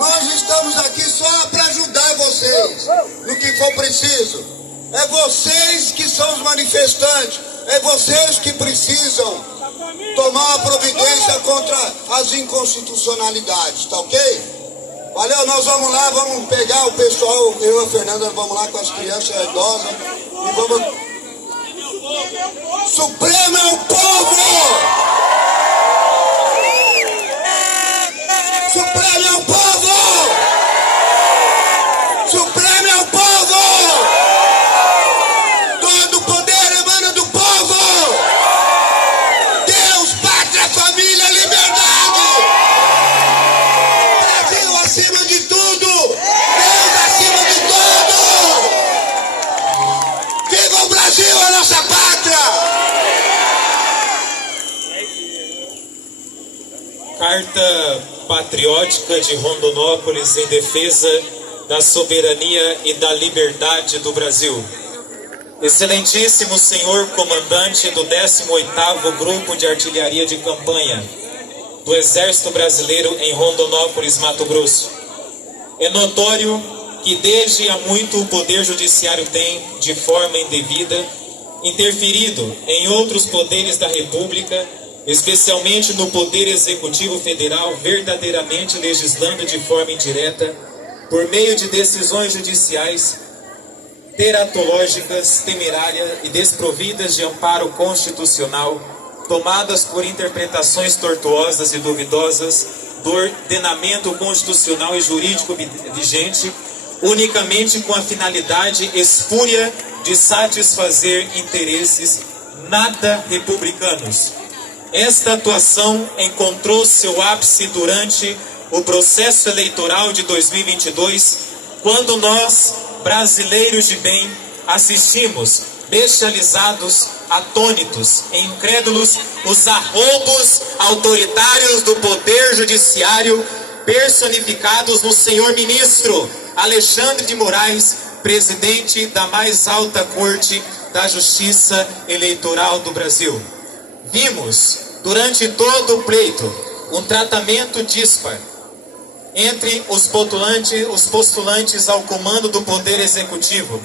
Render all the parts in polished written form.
Nós estamos aqui só para ajudar vocês no que for preciso. É vocês que são os manifestantes. É vocês que precisam tomar uma providência contra as inconstitucionalidades, tá ok? Valeu, nós vamos lá, vamos pegar o pessoal, eu e a Fernanda, vamos lá com as crianças idosas e vamos... Supremo é o povo! Supremo é o povo! Supremo é o povo! Todo o poder emana do povo! Deus, pátria, família, liberdade! Brasil acima de tudo! Deus acima de tudo! Viva o Brasil, a nossa pátria! Carta patriótica de Rondonópolis em defesa da soberania e da liberdade do Brasil. Excelentíssimo senhor comandante do 18º Grupo de Artilharia de Campanha do Exército Brasileiro em Rondonópolis, Mato Grosso. É notório que desde há muito o Poder Judiciário tem, de forma indevida, interferido em outros poderes da República, especialmente no Poder Executivo Federal, verdadeiramente legislando de forma indireta, por meio de decisões judiciais teratológicas, temerárias e desprovidas de amparo constitucional, tomadas por interpretações tortuosas e duvidosas do ordenamento constitucional e jurídico vigente, unicamente com a finalidade espúria de satisfazer interesses nada republicanos. Esta atuação encontrou seu ápice durante o processo eleitoral de 2022, quando nós, brasileiros de bem, assistimos, bestializados, atônitos e incrédulos, os arroubos autoritários do Poder Judiciário, personificados no senhor ministro Alexandre de Moraes, presidente da mais alta corte da Justiça Eleitoral do Brasil. Vimos, durante todo o pleito, um tratamento dispar entre os postulantes ao comando do Poder Executivo.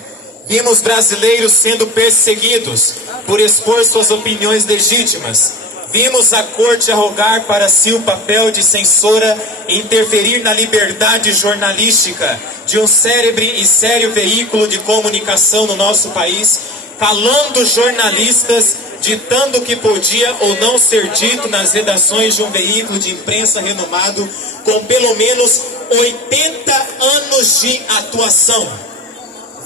Vimos brasileiros sendo perseguidos por expor suas opiniões legítimas. Vimos a corte arrogar para si o papel de censora e interferir na liberdade jornalística de um cérebro e sério veículo de comunicação no nosso país, calando jornalistas, ditando o que podia ou não ser dito nas redações de um veículo de imprensa renomado com pelo menos 80 anos de atuação.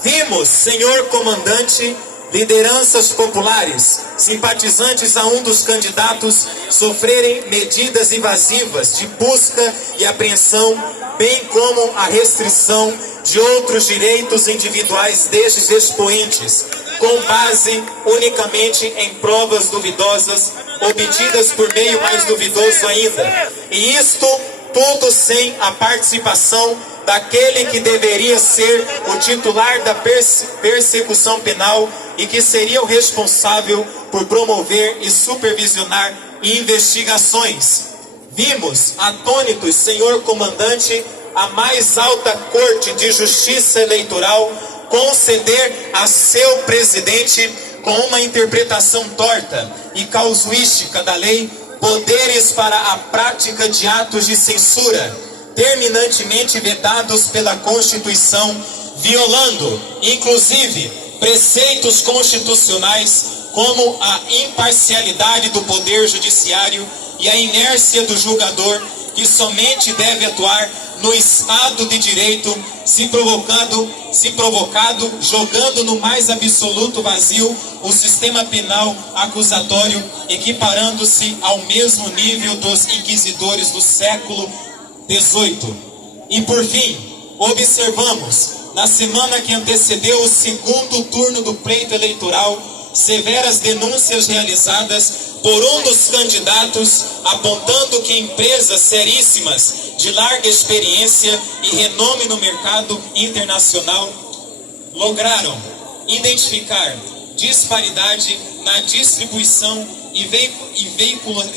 Vimos, senhor comandante, lideranças populares, simpatizantes a um dos candidatos, sofrerem medidas invasivas de busca e apreensão, bem como a restrição de outros direitos individuais destes expoentes, com base unicamente em provas duvidosas, obtidas por meio mais duvidoso ainda. E isto tudo sem a participação daquele que deveria ser o titular da persecução penal e que seria o responsável por promover e supervisionar investigações. Vimos, atônitos, senhor comandante, a mais alta corte de justiça eleitoral conceder a seu presidente, com uma interpretação torta e casuística da lei, poderes para a prática de atos de censura, terminantemente vedados pela Constituição, violando, inclusive, preceitos constitucionais como a imparcialidade do Poder Judiciário e a inércia do julgador, que somente deve atuar no Estado de Direito, se provocado, jogando no mais absoluto vazio o sistema penal acusatório, equiparando-se ao mesmo nível dos inquisidores do século XVIII. E por fim, observamos, na semana que antecedeu o segundo turno do pleito eleitoral, severas denúncias realizadas por um dos candidatos, apontando que empresas seríssimas de larga experiência e renome no mercado internacional lograram identificar disparidade na distribuição e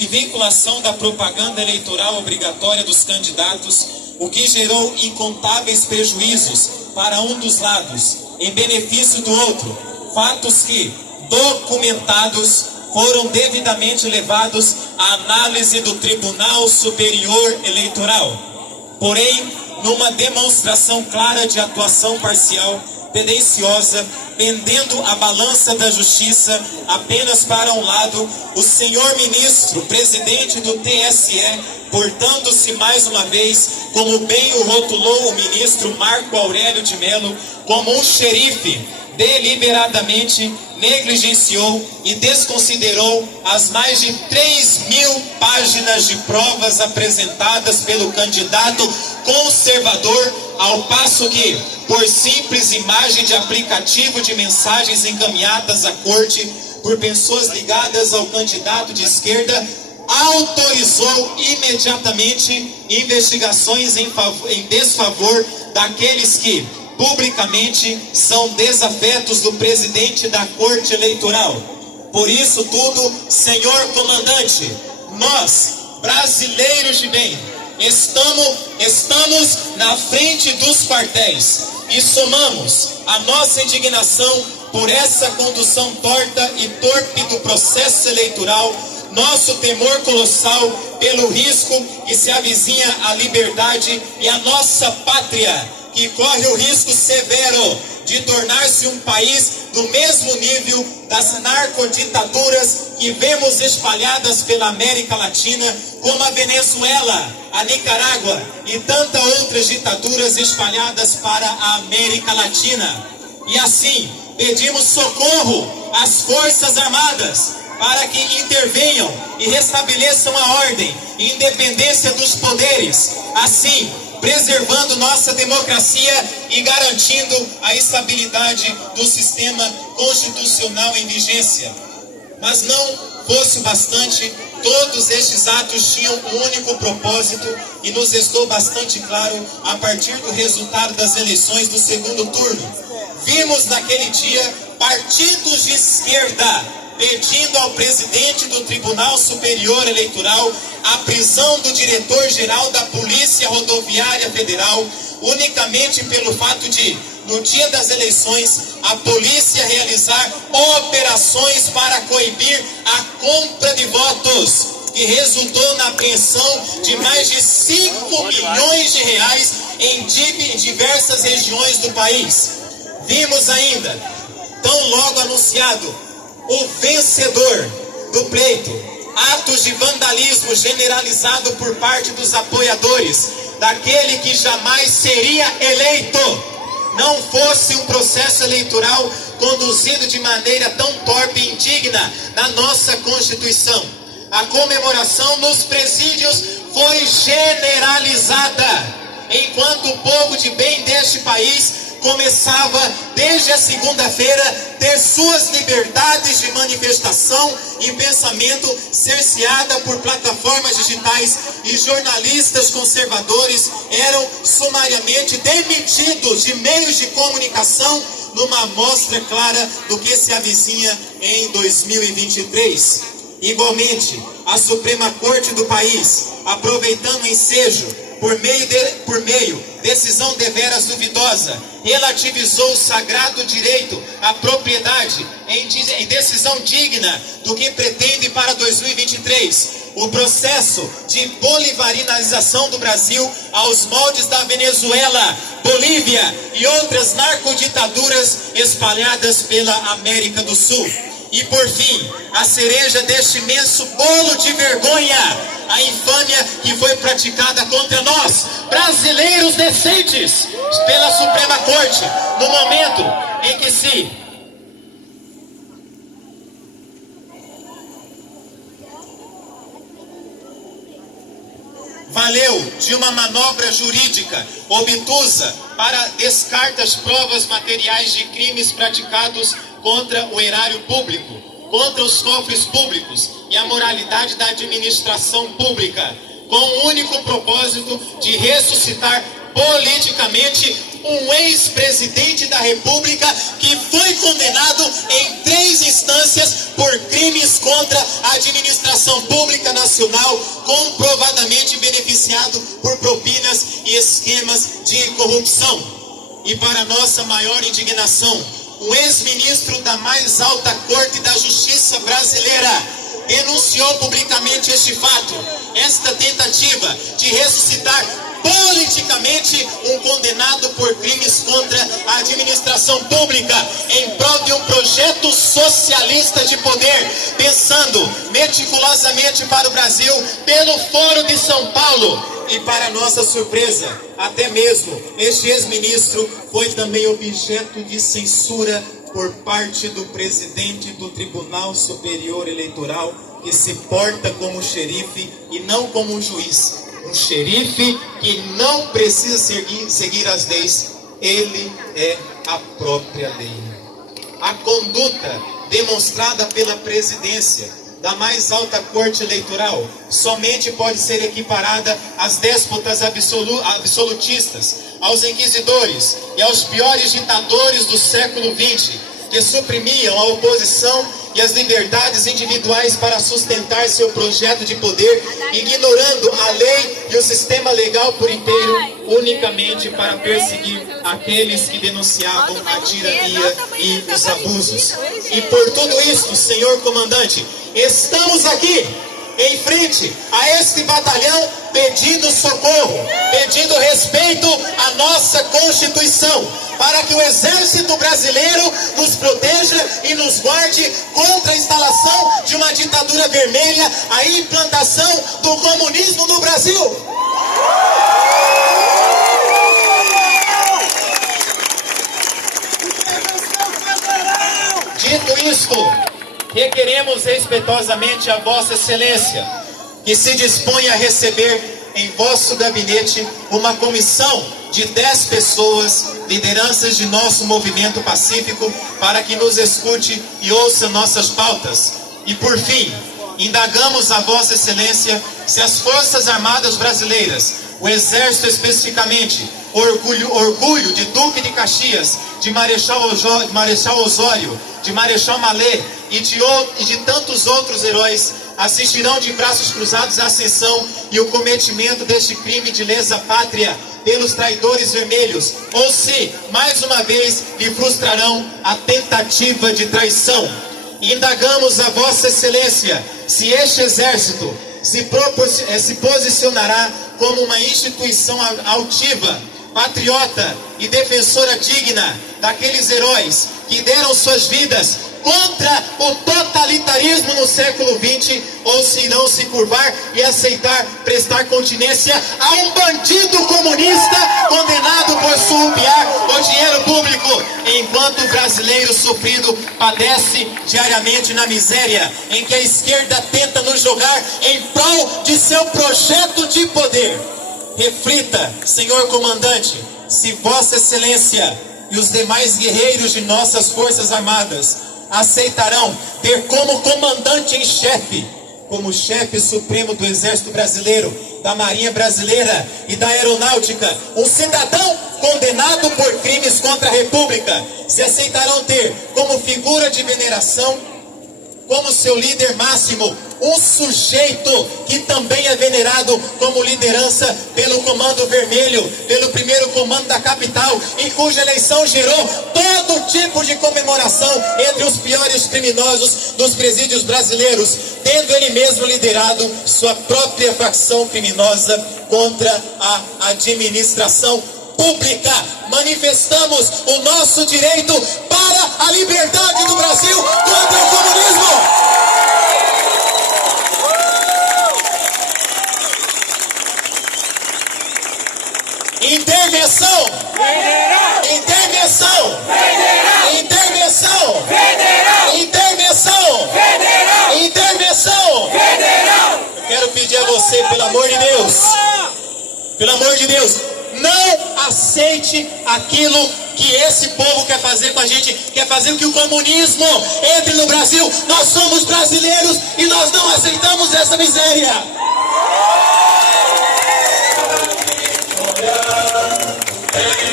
veiculação da propaganda eleitoral obrigatória dos candidatos, o que gerou incontáveis prejuízos para um dos lados, em benefício do outro, fatos que, documentados, foram devidamente levados à análise do Tribunal Superior Eleitoral. Porém, numa demonstração clara de atuação parcial, tendenciosa, pendendo a balança da justiça apenas para um lado, o senhor ministro, presidente do TSE, portando-se mais uma vez, como bem o rotulou o ministro Marco Aurélio de Mello, como um xerife, deliberadamente negligenciou e desconsiderou as mais de 3.000 páginas de provas apresentadas pelo candidato conservador, ao passo que, por simples imagem de aplicativo de mensagens encaminhadas à corte por pessoas ligadas ao candidato de esquerda, autorizou imediatamente investigações em desfavor daqueles que publicamente são desafetos do presidente da Corte Eleitoral. Por isso tudo, senhor comandante, nós, brasileiros de bem, estamos na frente dos quartéis e somamos a nossa indignação por essa condução torta e torpe do processo eleitoral, nosso temor colossal pelo risco que se avizinha à liberdade e à nossa pátria, que corre o risco severo de tornar-se um país do mesmo nível das narcoditaduras que vemos espalhadas pela América Latina, como a Venezuela, a Nicarágua e tantas outras ditaduras espalhadas para a América Latina. E assim, pedimos socorro às Forças Armadas para que intervenham e restabeleçam a ordem e independência dos poderes, assim preservando nossa democracia e garantindo a estabilidade do sistema constitucional em vigência. Mas não fosse o bastante, todos estes atos tinham um único propósito e nos restou bastante claro a partir do resultado das eleições do segundo turno. Vimos naquele dia partidos de esquerda pedindo ao presidente do Tribunal Superior Eleitoral a prisão do diretor-geral da Polícia Rodoviária Federal, unicamente pelo fato de, no dia das eleições, a polícia realizar operações para coibir a compra de votos, que resultou na apreensão de mais de 5 milhões de reais em diversas regiões do país. Vimos ainda, tão logo anunciado, o vencedor do pleito, atos de vandalismo generalizado por parte dos apoiadores daquele que jamais seria eleito, não fosse um processo eleitoral conduzido de maneira tão torpe e indigna na nossa Constituição. A comemoração nos presídios foi generalizada, enquanto o povo de bem deste país começava desde a segunda-feira ter suas liberdades de manifestação e pensamento cerceada por plataformas digitais, e jornalistas conservadores eram sumariamente demitidos de meios de comunicação, numa amostra clara do que se avizinha em 2023. Igualmente, a Suprema Corte do país, aproveitando o ensejo, por meio, decisão deveras duvidosa, relativizou o sagrado direito à propriedade em decisão digna do que pretende para 2023. O processo de bolivarinização do Brasil aos moldes da Venezuela, Bolívia e outras narcoditaduras espalhadas pela América do Sul. E por fim, a cereja deste imenso bolo de vergonha, a infâmia que foi praticada contra nós, brasileiros decentes, pela Suprema Corte, no momento em que se valeu de uma manobra jurídica obtusa para descartar as provas materiais de crimes praticados contra o erário público, contra os cofres públicos e a moralidade da administração pública, com o único propósito de ressuscitar politicamente um ex-presidente da República que foi condenado em 3 instâncias por crimes contra a administração pública nacional, comprovadamente beneficiado por propinas e esquemas de corrupção. E para nossa maior indignação, o ex-ministro da mais alta corte da justiça brasileira denunciou publicamente este fato, esta tentativa de ressuscitar politicamente um condenado por crimes contra a administração pública em prol de um projeto socialista de poder, pensando meticulosamente para o Brasil pelo Foro de São Paulo. E para nossa surpresa, até mesmo este ex-ministro foi também objeto de censura por parte do presidente do Tribunal Superior Eleitoral, que se porta como xerife e não como um juiz. Um xerife que não precisa seguir as leis, ele é a própria lei. A conduta demonstrada pela presidência da mais alta corte eleitoral somente pode ser equiparada às déspotas absolutistas, aos inquisidores e aos piores ditadores do século XX, que suprimiam a oposição e as liberdades individuais para sustentar seu projeto de poder, ignorando a lei e o sistema legal por inteiro, unicamente para perseguir aqueles que denunciavam a tirania e os abusos. E por tudo isso, senhor comandante, estamos aqui em frente a este batalhão pedindo socorro, pedindo respeito à nossa Constituição, para que o Exército Brasileiro nos proteja e nos guarde contra a instalação de uma ditadura vermelha, a implantação do comunismo no Brasil. Dito isto, requeremos respeitosamente a Vossa Excelência que se dispõe a receber em vosso gabinete uma comissão de 10 pessoas, lideranças de nosso movimento pacífico, para que nos escute e ouça nossas pautas. E por fim, indagamos a Vossa Excelência se as Forças Armadas Brasileiras, o Exército especificamente, orgulho de Duque de Caxias, de Marechal Osório, de Marechal Mallet e de tantos outros heróis, assistirão de braços cruzados à ascensão e o cometimento deste crime de lesa pátria pelos traidores vermelhos, ou se, mais uma vez, lhe frustrarão a tentativa de traição. Indagamos a Vossa Excelência se este exército se posicionará como uma instituição altiva, patriota e defensora digna daqueles heróis que deram suas vidas contra o totalitarismo no século XX, ou se irão se curvar e aceitar prestar continência a um bandido comunista condenado por surrupiar o dinheiro público, enquanto o brasileiro sofrido padece diariamente na miséria em que a esquerda tenta nos jogar em prol de seu projeto de poder. Reflita, senhor comandante, se Vossa Excelência e os demais guerreiros de nossas Forças Armadas aceitarão ter como comandante em chefe, como chefe supremo do Exército Brasileiro, da Marinha Brasileira e da Aeronáutica, um cidadão condenado por crimes contra a República. Se aceitarão ter como figura de veneração, como seu líder máximo, um sujeito que também é venerado como liderança pelo Comando Vermelho, pelo primeiro comando da capital, em cuja eleição gerou todo tipo de comemoração entre os piores criminosos dos presídios brasileiros, tendo ele mesmo liderado sua própria facção criminosa contra a administração pública. Manifestamos o nosso direito para a liberdade do Brasil contra o comunismo. Intervenção! Federal! Intervenção! Federal! Intervenção! Federal! Intervenção! Federal! Intervenção! Federal! Eu quero pedir a você, pelo amor de Deus, não aceite aquilo que esse povo quer fazer com a gente, quer fazer com que o comunismo entre no Brasil. Nós somos brasileiros e nós não aceitamos essa miséria.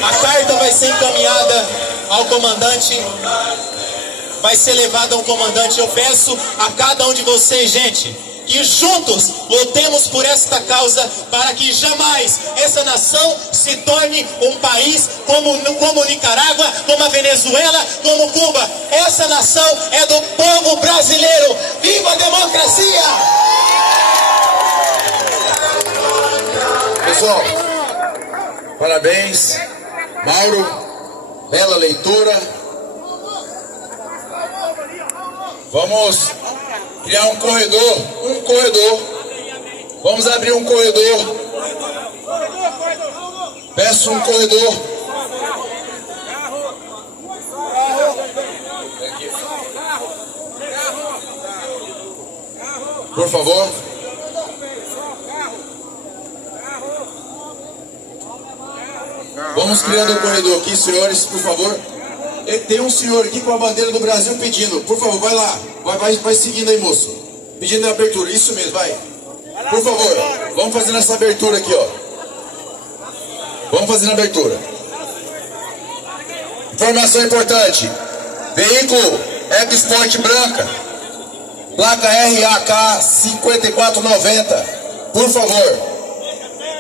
A carta vai ser encaminhada ao comandante, vai ser levada ao comandante. Eu peço a cada um de vocês, gente, e juntos lutemos por esta causa para que jamais essa nação se torne um país como Nicarágua, como a Venezuela, como Cuba. Essa nação é do povo brasileiro. Viva a democracia! Pessoal, parabéns. Mauro, bela leitura. Vamos criar um corredor. Vamos abrir um corredor. Peço um corredor. Por favor. Vamos criando um corredor aqui, senhores, por favor. Tem um senhor aqui com a bandeira do Brasil pedindo. Por favor, vai lá. Vai seguindo aí, moço. Pedindo a abertura. Isso mesmo, vai. Por favor, vamos fazendo essa abertura aqui, ó. Vamos fazendo a abertura. Informação importante. Veículo EcoSport branca. Placa RAK 5490. Por favor.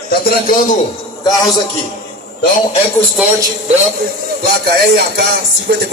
Tá trancando carros aqui. Então, EcoSport branco, placa RAK 5490.